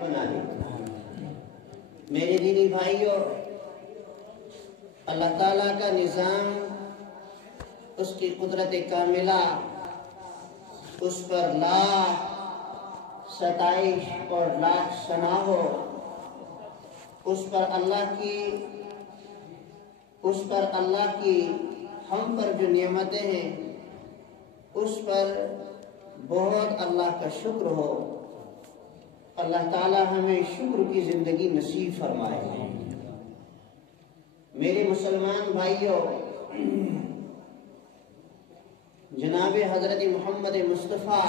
بنا دے۔ میرے دینی بھائیوں، اللہ تعالیٰ کا نظام، اس کی قدرت کاملہ، اس پر لاکھ ستائش اور لاکھ ثنا ہو۔ اس پر اللہ کی ہم پر جو نعمتیں ہیں، اس پر بہت اللہ کا شکر ہو۔ اللہ تعالی ہمیں شکر کی زندگی نصیب فرمائے۔ میرے مسلمان بھائیوں، جناب حضرت محمد مصطفیٰ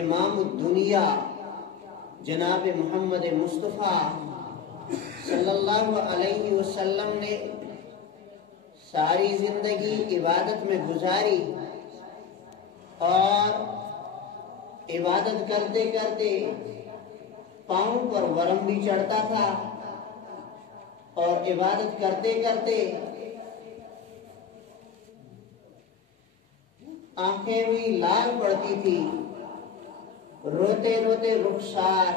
امام الدنیا جناب محمد مصطفیٰ صلی اللہ علیہ وسلم نے ساری زندگی عبادت میں گزاری، اور عبادت کرتے کرتے پاؤں پر ورم بھی چڑھتا تھا، اور عبادت کرتے کرتے آنکھیں بھی لال پڑتی تھی، روتے روتے رخسار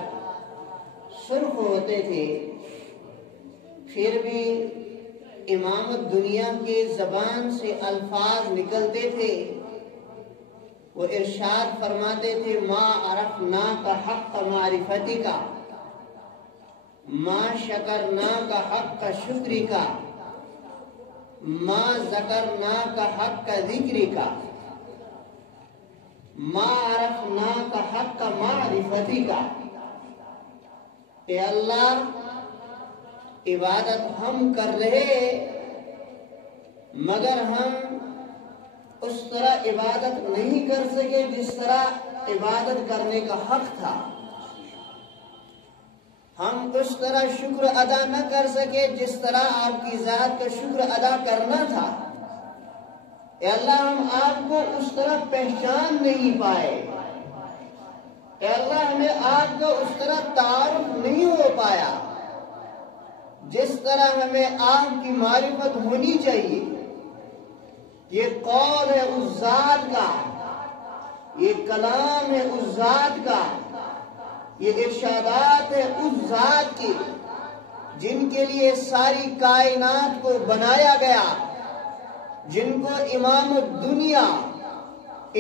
سرخ ہوتے تھے، پھر بھی امام الدنیا کے زبان سے الفاظ نکلتے تھے۔ وہ ارشاد فرماتے تھے، ما عرفناک حق معرفتک، ما شکرناک حق شکرک، ما ذکرناک حق ذکرک، ما عرفناک حق معرفتک۔ اے اللہ، عبادت ہم کر رہے، مگر ہم اس طرح عبادت نہیں کر سکے جس طرح عبادت کرنے کا حق تھا۔ ہم اس طرح شکر ادا نہ کر سکے جس طرح آپ کی ذات کا شکر ادا کرنا تھا۔ اے اللہ، ہم آپ کو اس طرح پہچان نہیں پائے۔ اے اللہ، ہمیں آپ کا اس طرح تعارف نہیں ہو پایا جس طرح ہمیں آپ کی معرفت ہونی چاہیے۔ یہ قول ہے اس ذات کا، یہ کلام ہے اس ذات کا، یہ ارشادات ہے اس ذات کی جن کے لیے ساری کائنات کو بنایا گیا، جن کو امام الدنیا،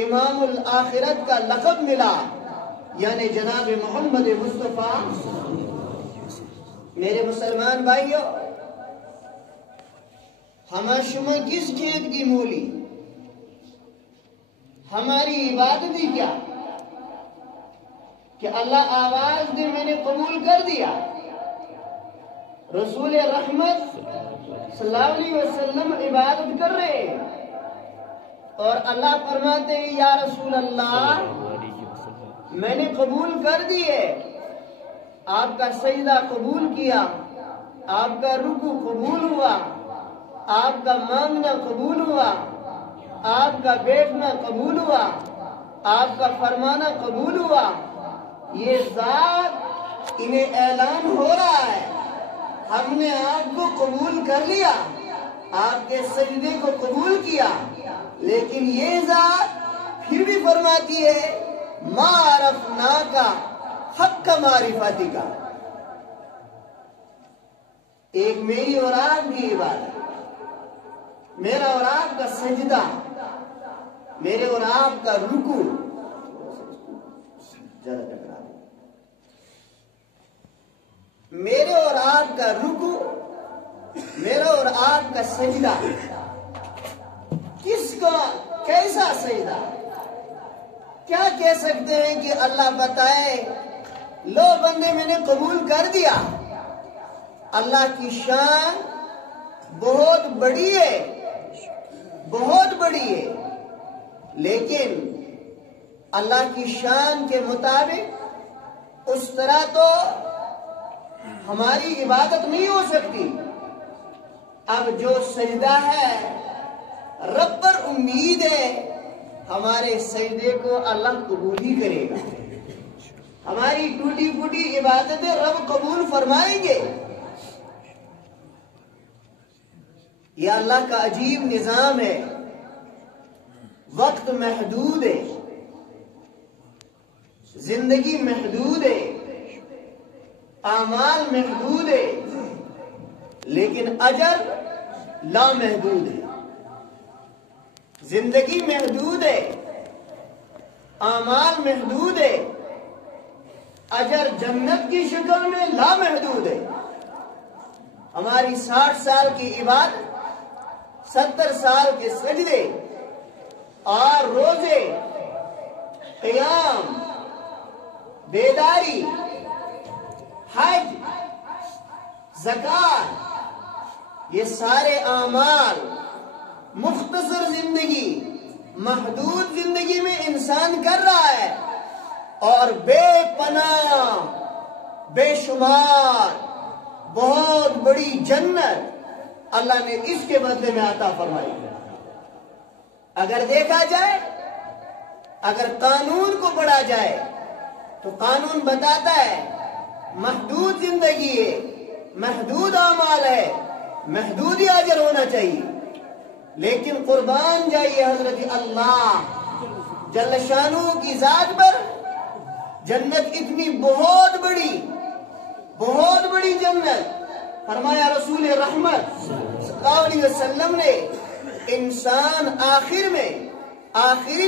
امام الآخرت کا لقب ملا، یعنی جناب محمد مصطفیٰ۔ میرے مسلمان بھائیوں، ہمیں شما کس کھیت کی مولی؟ ہماری عبادت ہی کیا کہ اللہ آواز دے میں نے قبول کر دیا۔ رسول رحمت صلی اللہ علیہ وسلم عبادت کر رہے ہیں، اور اللہ فرماتے ہیں، یا رسول اللہ، میں نے قبول کر دیے، آپ کا سجدہ قبول کیا، آپ کا رکوع قبول ہوا، آپ کا مانگنا قبول ہوا، آپ کا بیٹھنا قبول ہوا، آپ کا فرمانا قبول ہوا۔ یہ ذات انہیں اعلان ہو رہا ہے، ہم نے آپ کو قبول کر لیا، آپ کے سجدے کو قبول کیا، لیکن یہ ذات پھر بھی فرماتی ہے، ما عرفناک حق معرفتک۔ ایک میری اور آپ کی عبادت، میرا اور آپ کا سجدہ، میرے اور آپ کا رکوع، میرے اور آپ کا رکوع، میرا اور آپ کا سجدہ، کس کا کیسا سجدہ؟ کیا کہہ سکتے ہیں کہ اللہ بتائے، لو بندے میں نے قبول کر دیا؟ اللہ کی شان بہت بڑی ہے، بہت بڑی ہے، لیکن اللہ کی شان کے مطابق اس طرح تو ہماری عبادت نہیں ہو سکتی۔ اب جو سجدہ ہے، رب پر امید ہے ہمارے سجدے کو اللہ قبول ہی کرے گا، ہماری ٹوٹی پھوٹی عبادتیں رب قبول فرمائیں گے۔ یہ اللہ کا عجیب نظام ہے، وقت محدود ہے، زندگی محدود ہے، اعمال محدود ہے لیکن اجر لامحدود ہے. زندگی محدود ہے، اعمال محدود ہے، اجر جنت کی شکل میں لامحدود ہے. ہماری 60 سال کی عبادت، 70 سال کے سجدے اور روزے، قیام، بیداری، حج، زکات، یہ سارے اعمال مختصر زندگی، محدود زندگی میں انسان کر رہا ہے، اور بے پناہ، بے شمار، بہت بڑی جنت اللہ نے اس کے بدلے میں عطا فرمائی. اگر دیکھا جائے، اگر قانون کو پڑھا جائے تو قانون بتاتا ہے محدود زندگی ہے، محدود اعمال ہے، محدود ہی اجر ہونا چاہیے. لیکن قربان جائیے حضرت اللہ جل شانہ کی ذات پر، جنت اتنی بہت بڑی جنت. فرمایا رسول رحمت صلی اللہ علیہ وسلم نے، انسان آخری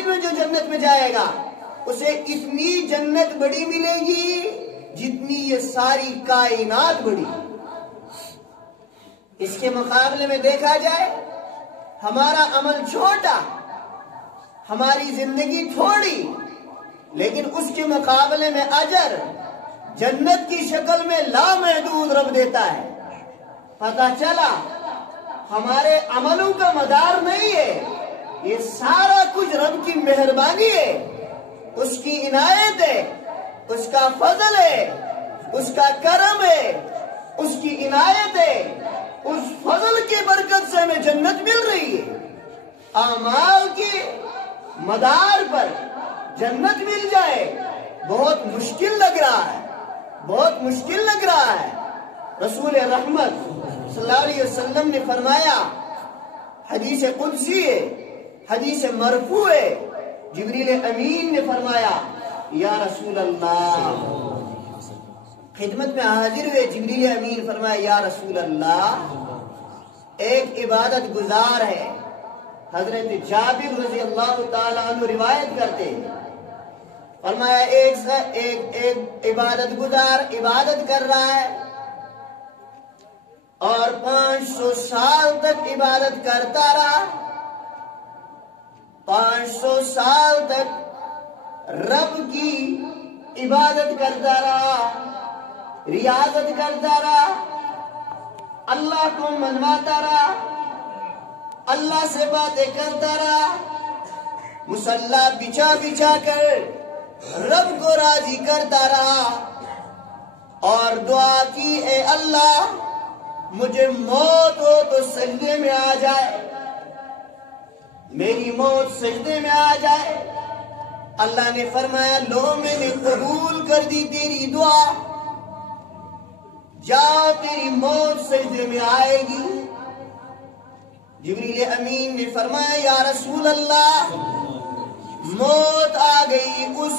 میں جو جنت میں جائے گا اسے اتنی جنت بڑی ملے گی جتنی یہ ساری کائنات بڑی. اس کے مقابلے میں دیکھا جائے، ہمارا عمل چھوٹا، ہماری زندگی تھوڑی، لیکن اس کے مقابلے میں اجر جنت کی شکل میں لامحدود رب دیتا ہے. پتہ چلا ہمارے عملوں کا مدار نہیں ہے، یہ سارا کچھ رب کی مہربانی ہے، اس کی عنایت ہے، اس کا فضل ہے، اس کا کرم ہے، اس کی عنایت ہے. اس فضل کی برکت سے ہمیں جنت مل رہی ہے. اعمال کے مدار پر جنت مل جائے بہت مشکل لگ رہا ہے. رسول رحمت صلی اللہ علیہ وسلم نے فرمایا، حدیث قدسی ہے، حدیث مرفوع ہے، جبریل امین نے فرمایا، یا رسول اللہ، خدمت میں حاضر ہوئے جبریل امین، فرمایا یا رسول اللہ، ایک عبادت گزار ہے. حضرت جابر رضی اللہ تعالیٰ عنہ روایت کرتے ہیں، فرمایا ایک عبادت گزار عبادت کر رہا ہے اور 500 سال تک عبادت کرتا رہا، 500 سال تک رب کی عبادت کرتا رہا، ریاضت کرتا رہا، اللہ کو منواتا رہا، اللہ سے باتیں کرتا رہا، مصلی بچھا کر رب کو راضی کرتا رہا، اور دعا کی، اے اللہ مجھے موت ہو تو سجدے میں آ جائے، میری موت سجدے میں آ جائے. اللہ نے فرمایا، لو میں نے قبول کر دی تیری دعا، جا تیری موت سجدے میں آئے گی. جبریل امین نے فرمایا، یا رسول اللہ، موت آ گئی اس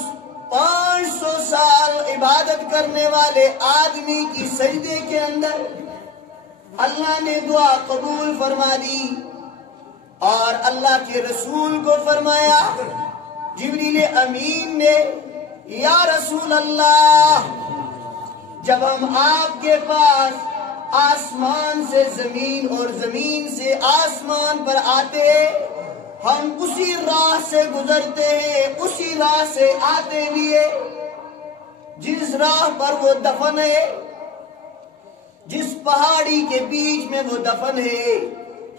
500 سال عبادت کرنے والے آدمی کی سجدے کے اندر. اللہ نے دعا قبول فرما دی، اور اللہ کے رسول کو فرمایا، جبریل امین نے، یا رسول اللہ، جب ہم آپ کے پاس آسمان سے زمین اور زمین سے آسمان پر آتے، ہم اسی راہ سے گزرتے ہیں، اسی راہ سے آتے ہوئے جس راہ پر وہ دفن ہے، جس پہاڑی کے بیچ میں وہ دفن ہے،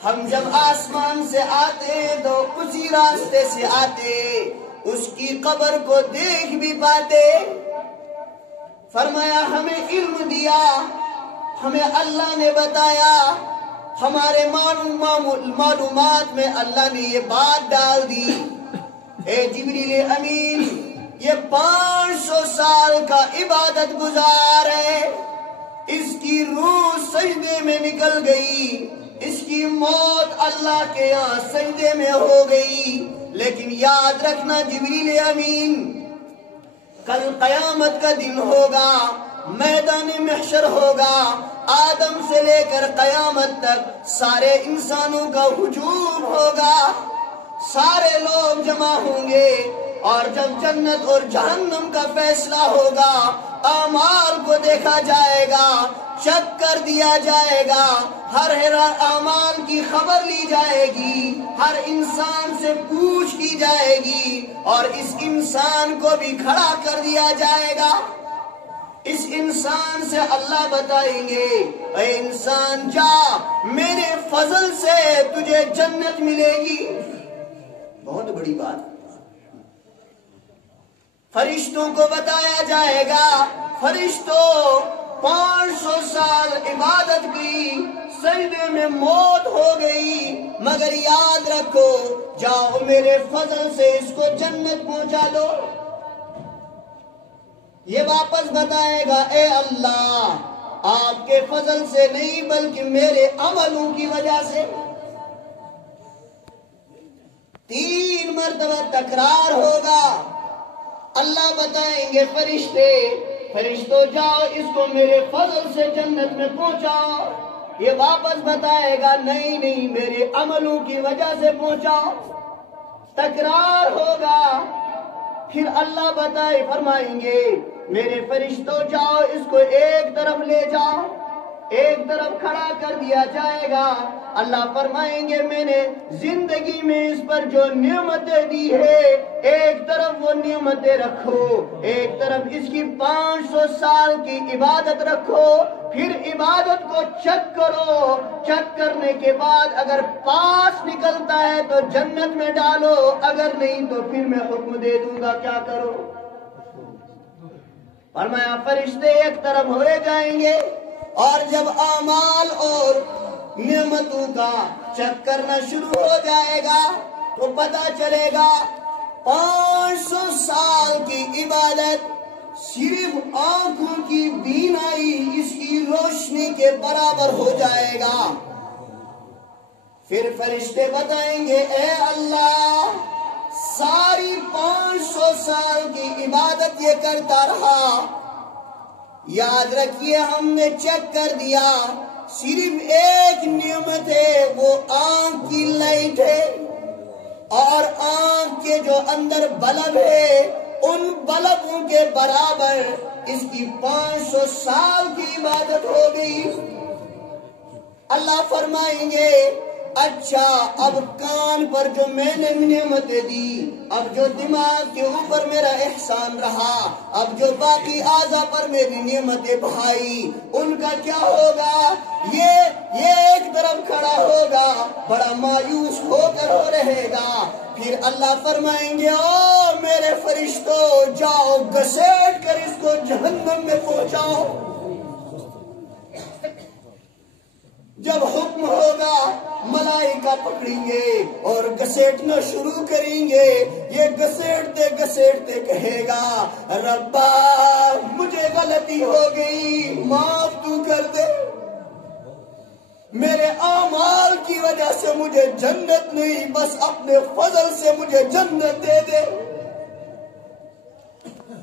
ہم جب آسمان سے آتے ہیں تو اسی راستے سے آتے، اس کی قبر کو دیکھ بھی پاتے. فرمایا، ہمیں علم دیا، ہمیں اللہ نے بتایا، ہمارے معلومات میں اللہ نے یہ بات ڈال دی، اے جبریل امین، یہ 500 سال کا عبادت گزار ہے، اس کی روح سجدے میں نکل گئی، اس کی موت اللہ کے یہاں سجدے میں ہو گئی. لیکن یاد رکھنا جبریل امین، کل قیامت کا دن ہوگا، میدان محشر ہوگا، آدم سے لے کر قیامت تک سارے انسانوں کا ہجوم ہوگا، سارے لوگ جمع ہوں گے، اور جب جنت اور جہنم کا فیصلہ ہوگا، اعمال کو دیکھا جائے گا، چیک کر دیا جائے گا، ہر اعمال کی خبر لی جائے گی، ہر انسان سے پوچھ کی جائے گی، اور اس انسان کو بھی کھڑا کر دیا جائے گا۔ اس انسان سے اللہ بتائیں گے، اے انسان جا، میرے فضل سے تجھے جنت ملے گی۔ بہت بڑی بات۔ فرشتوں کو بتایا جائے گا، فرشتوں 500 سال عبادت کی، سجدے میں موت ہو گئی، مگر یاد رکھو، جاؤ میرے فضل سے اس کو جنت پہنچا دو۔ یہ واپس بتائے گا، اے اللہ، آپ کے فضل سے نہیں بلکہ میرے عملوں کی وجہ سے۔ 3 مرتبہ تکرار ہوگا۔ اللہ بتائیں گے فرشتوں جاؤ اس کو میرے فضل سے جنت میں پہنچاؤ۔ یہ واپس بتائے گا، نہیں میرے عملوں کی وجہ سے پہنچاؤ۔ تکرار ہوگا، پھر اللہ فرمائیں گے، میرے فرشتوں جاؤ اس کو ایک طرف لے جاؤ، ایک طرف کھڑا کر دیا جائے گا۔ اللہ فرمائیں گے، میں نے زندگی میں اس پر جو نعمتیں دی ہے، ایک طرف وہ نعمتیں رکھو، ایک طرف اس کی 500 سال کی عبادت رکھو، پھر عبادت کو چیک کرو، چیک کرنے کے بعد اگر پاس نکلتا ہے تو جنت میں ڈالو، اگر نہیں تو پھر میں حکم دے دوں گا کیا کرو۔ فرمایا فرشتے ایک طرف ہوئے جائیں گے، اور جب اعمال اور نعمتوں کا چیک کرنا شروع ہو جائے گا تو پتہ چلے گا 500 سال کی عبادت صرف آنکھوں کی بینائی اس کی روشنی کے برابر ہو جائے گا۔ پھر فرشتے بتائیں گے، اے اللہ، ساری 500 سال کی عبادت یہ کرتا رہا، یاد رکھیے ہم نے چیک کر دیا، صرف ایک نعمت ہے، وہ آنکھ کی لائٹ ہے، اور آنکھ کے جو اندر بلب ہے، ان بلبوں کے برابر اس کی 500 سال کی عبادت ہو گئی۔ اللہ فرمائیں گے، اچھا اب کان پر جو میں نے نعمتیں دی، اب جو دماغ کے اوپر میرا احسان رہا، اب جو باقی اعضاء پر میری نعمتیں بہائی، ان کا کیا ہوگا؟ یہ ایک طرف کھڑا ہوگا، بڑا مایوس ہو کر رہے گا۔ پھر اللہ فرمائیں گے، او میرے فرشتوں جاؤ گھسیٹ کر اس کو جہنم میں پہنچاؤ۔ جب حکم ہوگا ملائکہ پکڑیں گے اور گھسیٹنا شروع کریں گے، یہ گھسیٹتے گھسیٹتے کہے گا، ربا مجھے غلطی ہو گئی، معاف تو کر دے، میرے اعمال کی وجہ سے مجھے جنت نہیں، بس اپنے فضل سے مجھے جنت دے دے۔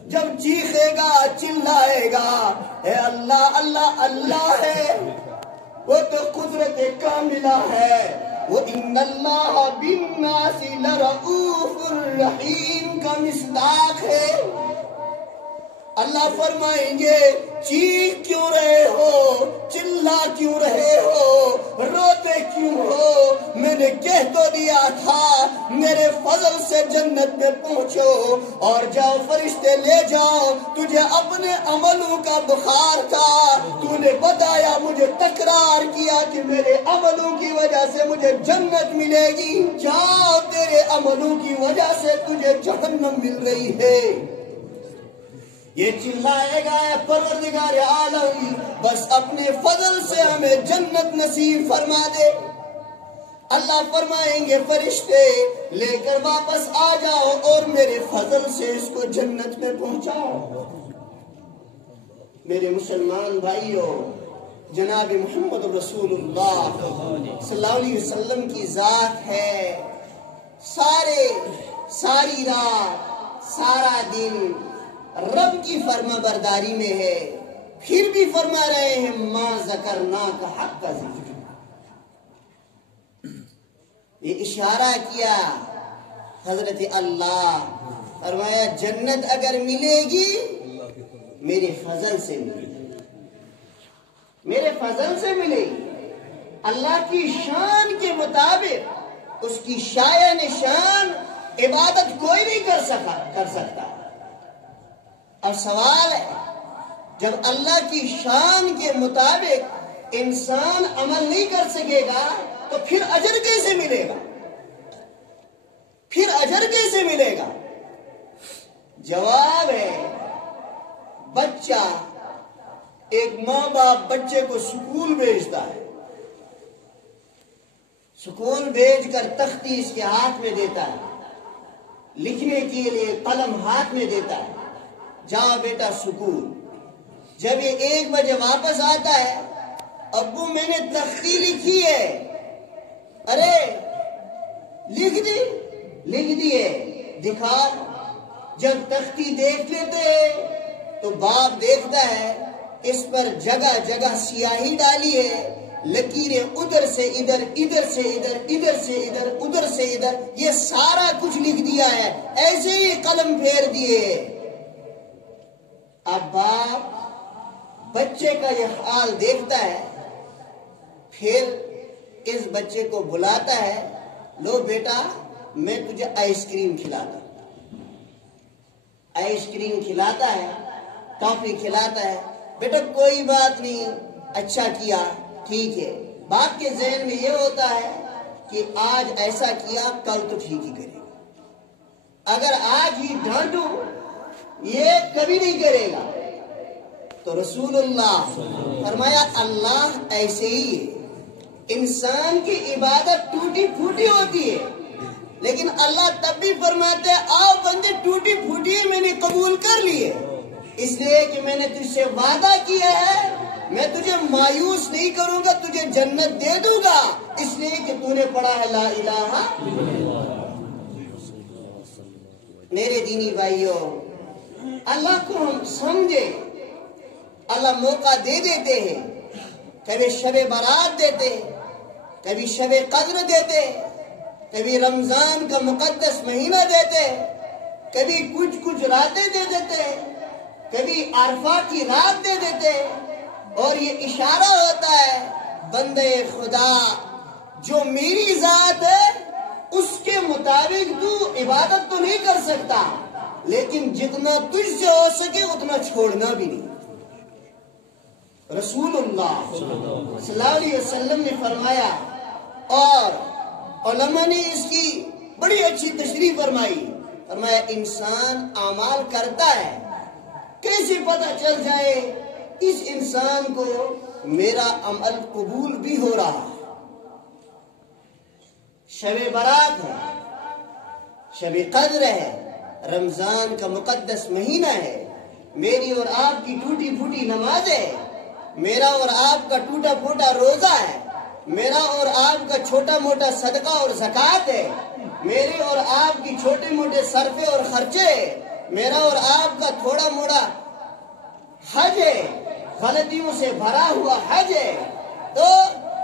جب چیخے گا، چلائے گا، اے اللہ اللہ اللہ ہے، وہ تو قدرت کاملہ ہے، وہ ان اللہ بالناس لرؤوف الرحیم کا مصداق ہے۔ اللہ فرمائیں گے، چیخ کیوں رہے ہو، چلا کیوں رہے ہو، روتے کیوں ہو، میں نے کہہ تو دیا تھا میرے فضل سے جنت میں پہنچو، اور جاؤ فرشتے لے جاؤ، تجھے اپنے عملوں کا بخار تھا، تو نے بتایا، مجھے تکرار کیا کہ میرے عملوں کی وجہ سے مجھے جنت ملے گی، جاؤ تیرے عملوں کی وجہ سے تجھے جہنم مل رہی ہے۔ یہ چلائے گا، اے پروردگار عالم، بس اپنے فضل سے ہمیں جنت نصیب فرما دے۔ اللہ فرمائیں گے، فرشتے لے کر واپس آ جاؤ اور میرے فضل سے اس کو جنت میں پہنچاؤ۔ میرے مسلمان بھائیوں، جناب محمد رسول اللہ صلی اللہ علیہ وسلم کی ذات ہے، ساری رات سارا دن رب کی فرما برداری میں ہے، پھر بھی فرما رہے ہیں ما ذکرنا کا حق کا ذکر. یہ اشارہ کیا حضرت اللہ، فرمایا جنت اگر ملے گی میرے فضل سے ملے گی، میرے فضل سے ملے گی. اللہ کی شان کے مطابق اس کی شایع نشان عبادت کوئی نہیں کر سکتا. اب سوال ہے، جب اللہ کی شان کے مطابق انسان عمل نہیں کر سکے گا تو پھر اجر کیسے ملے گا؟ پھر اجر کیسے ملے گا؟ جواب ہے، بچہ، ایک ماں باپ بچے کو سکول بھیجتا ہے، سکول بھیج کر تختی اس کے ہاتھ میں دیتا ہے، لکھنے کے لیے قلم ہاتھ میں دیتا ہے، جاؤ بیٹا سکول. جب یہ 1 بجے واپس آتا ہے، ابو میں نے تختی لکھی ہے. ارے لکھ دیے، دکھا. جب تختی دیکھ لیتے ہیں تو باپ دیکھتا ہے اس پر جگہ جگہ سیاہی ڈالی ہے، لکیریں ادھر سے ادھر، ادھر سے ادھر، ادھر سے ادھر، ادھر سے ادھر، یہ سارا کچھ لکھ دیا ہے. ایسے ہی قلم پھیر دیے. اب باپ بچے کا یہ حال دیکھتا ہے، پھر اس بچے کو بلاتا ہے، لو بیٹا میں تجھے آئس کریم کھلاتا ہوں. آئس کریم کھلاتا ہے، ٹافی کھلاتا ہے. بیٹا کوئی بات نہیں، اچھا کیا، ٹھیک ہے. باپ کے ذہن میں یہ ہوتا ہے کہ آج ایسا کیا کل تو ٹھیک ہی کرے گا. اگر آج ہی ڈانٹوں یہ کبھی نہیں کرے گا. تو رسول اللہ فرمایا اللہ ایسے ہی ہے. انسان کی عبادت ٹوٹی پھوٹی ہوتی ہے، لیکن اللہ تب بھی فرماتے ہیں آؤ بندے ٹوٹی پھوٹی میں نے قبول کر لی ہے، اس لیے کہ میں نے تجھ سے وعدہ کیا ہے میں تجھے مایوس نہیں کروں گا، تجھے جنت دے دوں گا، اس لیے کہ تو نے پڑھا ہے لا الہ. میرے دینی بھائیوں، اللہ کو ہم سمجھے. اللہ موقع دے دیتے ہیں، کبھی شب برات دیتے، کبھی شب قدر دیتے، کبھی رمضان کا مقدس مہینہ دیتے، کبھی کچھ راتیں دے دیتے، کبھی عرفہ کی رات دے دیتے. اور یہ اشارہ ہوتا ہے بندے خدا جو میری ذات ہے اس کے مطابق تو عبادت تو نہیں کر سکتا، لیکن جتنا تجھ سے ہو سکے اتنا چھوڑنا بھی نہیں. رسول اللہ صلی اللہ علیہ وسلم نے فرمایا، اور علماء نے اس کی بڑی اچھی تشریح فرمائی. فرمایا انسان اعمال کرتا ہے، کیسے پتہ چل جائے اس انسان کو میرا عمل قبول بھی ہو رہا؟ شب برات ہے، شب قدر ہے، رمضان کا مقدس مہینہ ہے، میری اور آپ کی ٹوٹی پھوٹی نماز ہے، میرا اور آپ کا ٹوٹا پھوٹا روزہ ہے، میرا اور آپ کا چھوٹا موٹا صدقہ اور زکوٰۃ ہے، میرے اور آپ کی چھوٹے موٹے صرفے اور خرچے، میرا اور آپ کا تھوڑا موڑا حج ہے، غلطیوں سے بھرا ہوا حج ہے. تو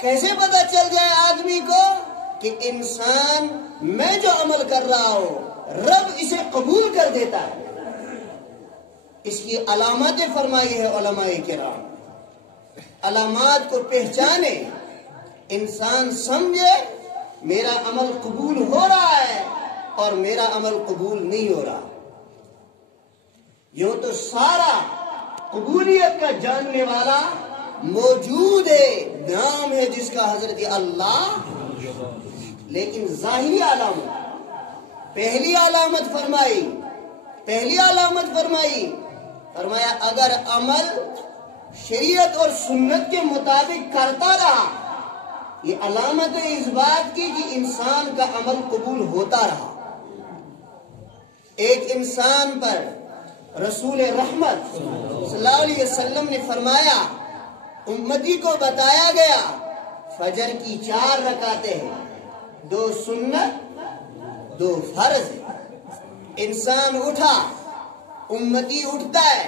کیسے پتہ چل جائے آدمی کو کہ انسان میں جو عمل کر رہا ہوں رب اسے قبول کر دیتا ہے؟ اس کی علاماتیں فرمائی ہے علماء کرام. علامات کو پہچانے، انسان سمجھے میرا عمل قبول ہو رہا ہے اور میرا عمل قبول نہیں ہو رہا. یوں تو سارا قبولیت کا جاننے والا موجود ہے، نام ہے جس کا حضرت اللہ. لیکن ظاہری علامت، پہلی علامت فرمائی، فرمایا اگر عمل شریعت اور سنت کے مطابق کرتا رہا، یہ علامت ہے اس بات کی کہ انسان کا عمل قبول ہوتا رہا. ایک انسان پر رسول رحمت صلی اللہ علیہ وسلم نے فرمایا، امتی کو بتایا گیا فجر کی 4 رکعتیں ہیں، 2 سنت 2 فرض. انسان اٹھا، امتی اٹھتا ہے،